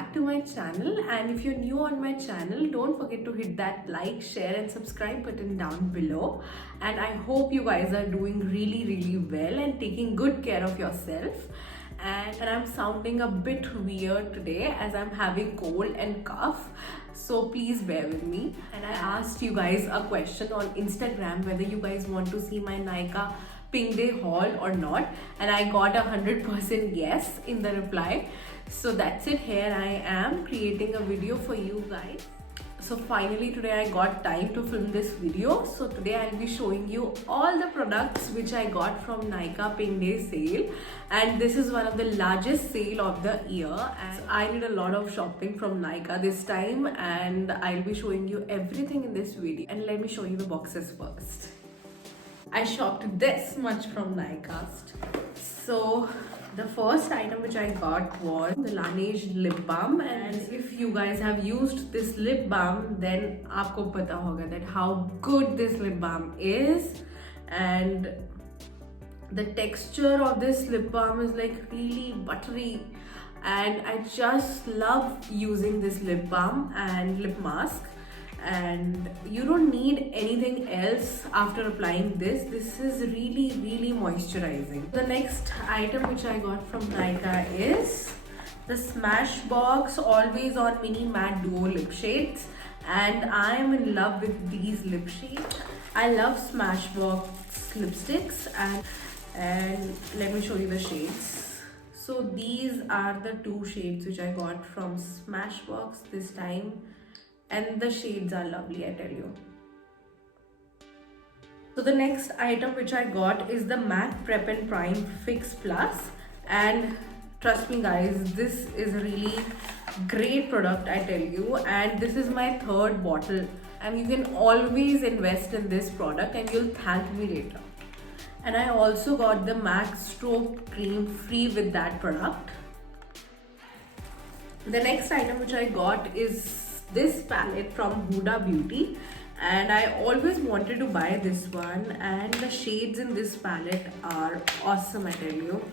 back to my channel, and if you're new on my channel, don't forget to hit that like, share and subscribe button down below. And I hope you guys are doing really well and taking good care of yourself. And I'm sounding a bit weird today as I'm having cold and cough, so please bear with me. And I asked you guys a question on Instagram whether you guys want to see my Nykaa Pink Day haul or not, and I got 100% yes in the reply. So that's it, here I am creating a video for you guys. So finally today I got time to film this video. So today I'll be showing you all the products which I got from Nykaa Pink Day sale, and this is one of the largest sale of the year, and I did a lot of shopping from Nykaa this time, and I'll be showing you everything in this video. And let me show you the boxes first. I shopped this much from Nykaa. So the first item which I got was the Laneige lip balm, and if you guys have used this lip balm, then aapko pata hoga that how good this lip balm is. And the texture of this lip balm is like really buttery, and I just love using this lip balm and lip mask. And you don't need anything else after applying this. This is really moisturizing. The next item which I got from Nykaa is the Smashbox Always On Mini Matte Duo Lip Shades, and I am in love with these lip shades. I love Smashbox lipsticks, and let me show you the shades. So these are the two shades which I got from Smashbox this time, and the shades are lovely, I tell you. So the next item which I got is the MAC Prep and Prime Fix Plus, and trust me guys, this is a really great product, I tell you, and this is my third bottle, and you can always invest in this product and you'll thank me later. And I also got the MAC Stroke Cream free with that product. The next item which I got is this palette from Huda Beauty, and I always wanted to buy this one, and the shades in this palette are awesome, I tell you.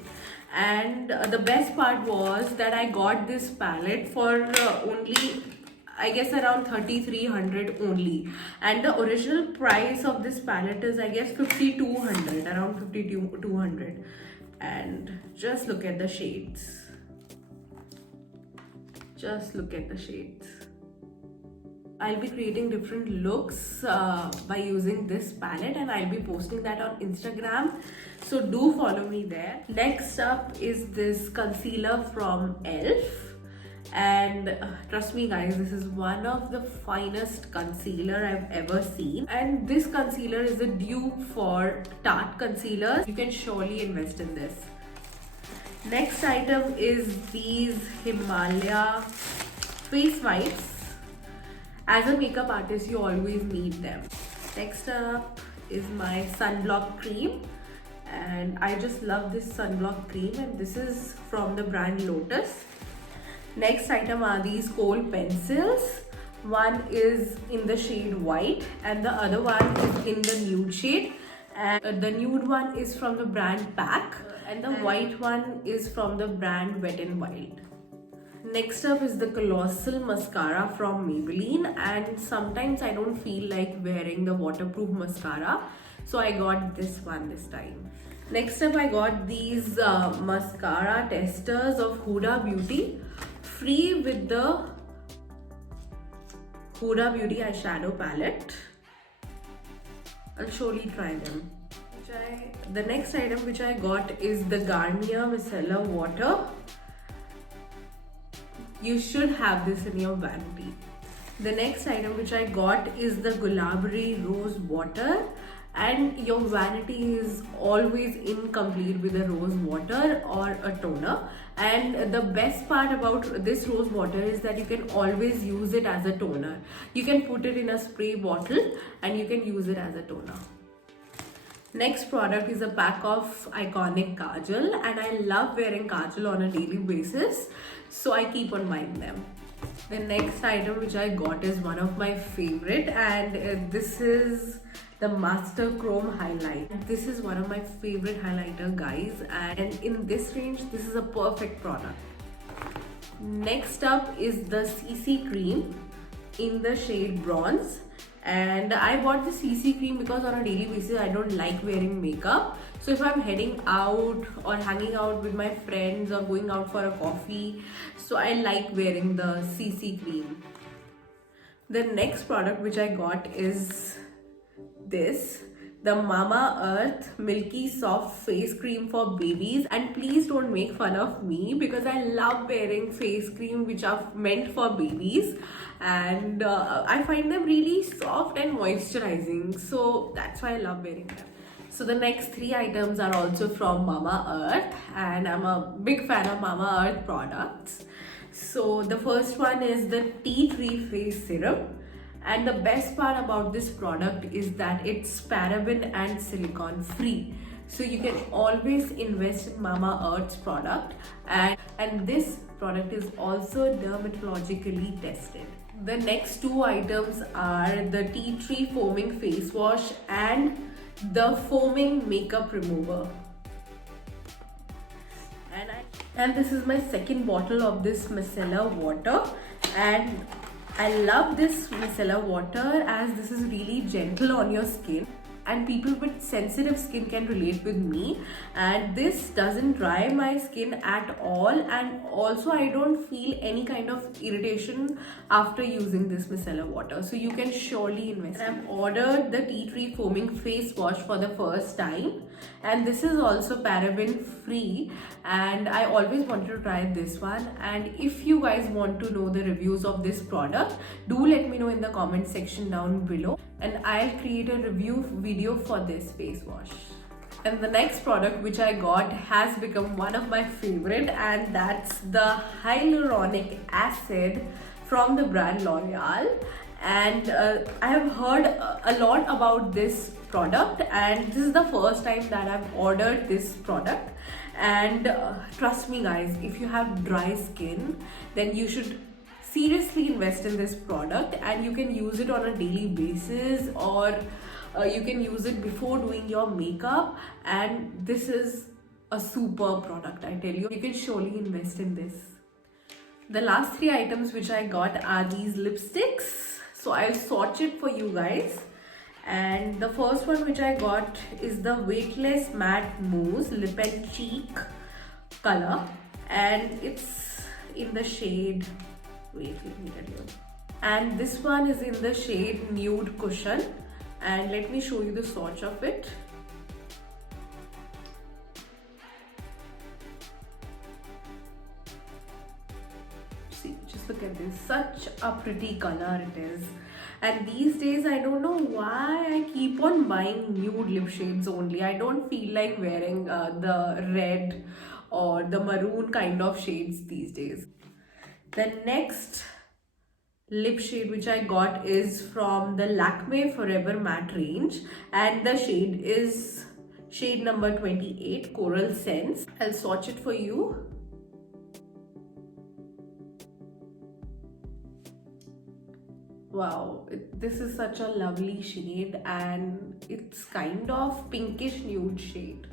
And the best part was that I got this palette for only, I guess, around 3300 only, and the original price of this palette is, I guess, 5200, around 5200. And just look at the shades. Just look at the shades. I'll be creating different looks by using this palette, and I'll be posting that on Instagram, so do follow me there. Next up is this concealer from e.l.f. and trust me guys, this is one of the finest concealer I've ever seen, and this concealer is a dupe for Tarte concealers. You can surely invest in this. Next item is these Himalaya face wipes. As a makeup artist, you always need them. Next up is my sunblock cream, and I just love this sunblock cream, and this is from the brand Lotus. Next item are these kohl pencils. One is in the shade white and the other one is in the nude shade, and the nude one is from the brand Pack, and the white one is from the brand Wet n Wild. Next up is the Colossal Mascara from Maybelline, and sometimes I don't feel like wearing the waterproof mascara, so I got this one this time. Next up I got these mascara testers of Huda Beauty, free with the Huda Beauty eyeshadow palette. I'll surely try them. The next item which I got is the Garnier Micellar Water. You should have this in your vanity. The next item which I got is the Gulabri Rose Water, and your vanity is always incomplete with a rose water or a toner. And the best part about this rose water is that you can always use it as a toner. You can put it in a spray bottle and you can use it as a toner. Next product is a pack of Iconic Kajal, and I love wearing kajal on a daily basis, so I keep on buying them. The next item which I got is one of my favorite, and this is the Master Chrome Highlight. This is one of my favorite highlighter guys, and in this range this is a perfect product. Next up is the CC cream in the shade bronze, and I bought the CC cream because on a daily basis I don't like wearing makeup. So if I'm heading out or hanging out with my friends or going out for a coffee, so I like wearing the CC cream. The next product which I got is this, the Mamaearth Milky Soft Face Cream for babies. And please don't make fun of me because I love wearing face cream which are meant for babies, and I find them really soft and moisturizing, so that's why I love wearing them. So the next three items are also from Mamaearth, and I'm a big fan of Mamaearth products. So the first one is the Tea Tree Face Serum. And the best part about this product is that it's paraben and silicone free. So you can always invest in Mamaearth's product, and this product is also dermatologically tested. The next two items are the Tea Tree Foaming Face Wash and the Foaming Makeup Remover. And this is my second bottle of this micellar water, and I love this micellar water as this is really gentle on your skin, and people with sensitive skin can relate with me, and this doesn't dry my skin at all, and also I don't feel any kind of irritation after using this micellar water. So you can surely invest. And I've ordered the Tea Tree Foaming Face Wash for the first time, and this is also paraben free, and I always wanted to try this one. And if you guys want to know the reviews of this product, do let me know in the comment section down below, and I'll create a review video for this face wash. And the next product which I got has become one of my favorite, and that's the hyaluronic acid from the brand L'Oreal. And I have heard a lot about this product, and this is the first time that I've ordered this product. And trust me guys, if you have dry skin, then you should seriously invest in this product, and you can use it on a daily basis, or you can use it before doing your makeup, and this is a super product, I tell you. You can surely invest in this. The last three items which I got are these lipsticks, so I'll swatch it for you guys. And the first one which I got is the Weightless Matte Mousse Lip and Cheek color, and it's in the shade, wait, let me tell you, and this one is in the shade Nude Cushion. And let me show you the swatch of it. See, just look at this, such a pretty color it is. And these days I don't know why I keep on buying nude lip shades only. I don't feel like wearing the red or the maroon kind of shades these days. The next lip shade which I got is from the Lakme Forever Matte range, and the shade is shade number 28, Coral Sense. I'll swatch it for you. Wow, this is such a lovely shade, and it's kind of pinkish nude shade.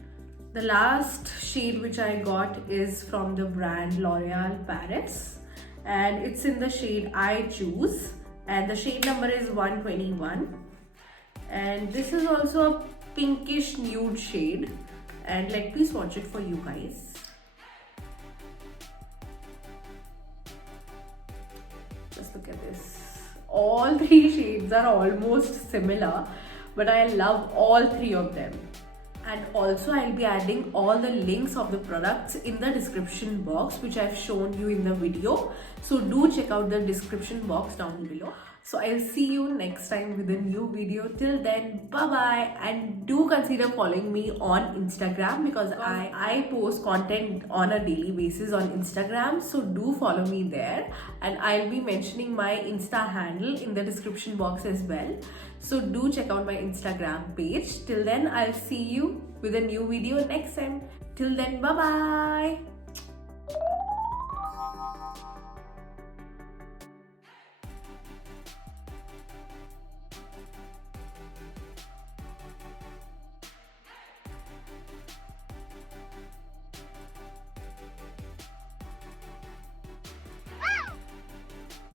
The last shade which I got is from the brand L'Oreal Paris, and it's in the shade I Choose, and the shade number is 121, and this is also a pinkish nude shade. And let me swatch it for you guys. Just look at this. All three shades are almost similar, but I love all three of them. And also I'll be adding all the links of the products in the description box which I've shown you in the video. So do check out the description box down below. So I'll see you next time with a new video. Till then, bye bye, and do consider following me on Instagram because I post content on a daily basis on Instagram. So do follow me there, and I'll be mentioning my Insta handle in the description box as well. So do check out my Instagram page. Till then, I'll see you with a new video next time. Till then, bye bye.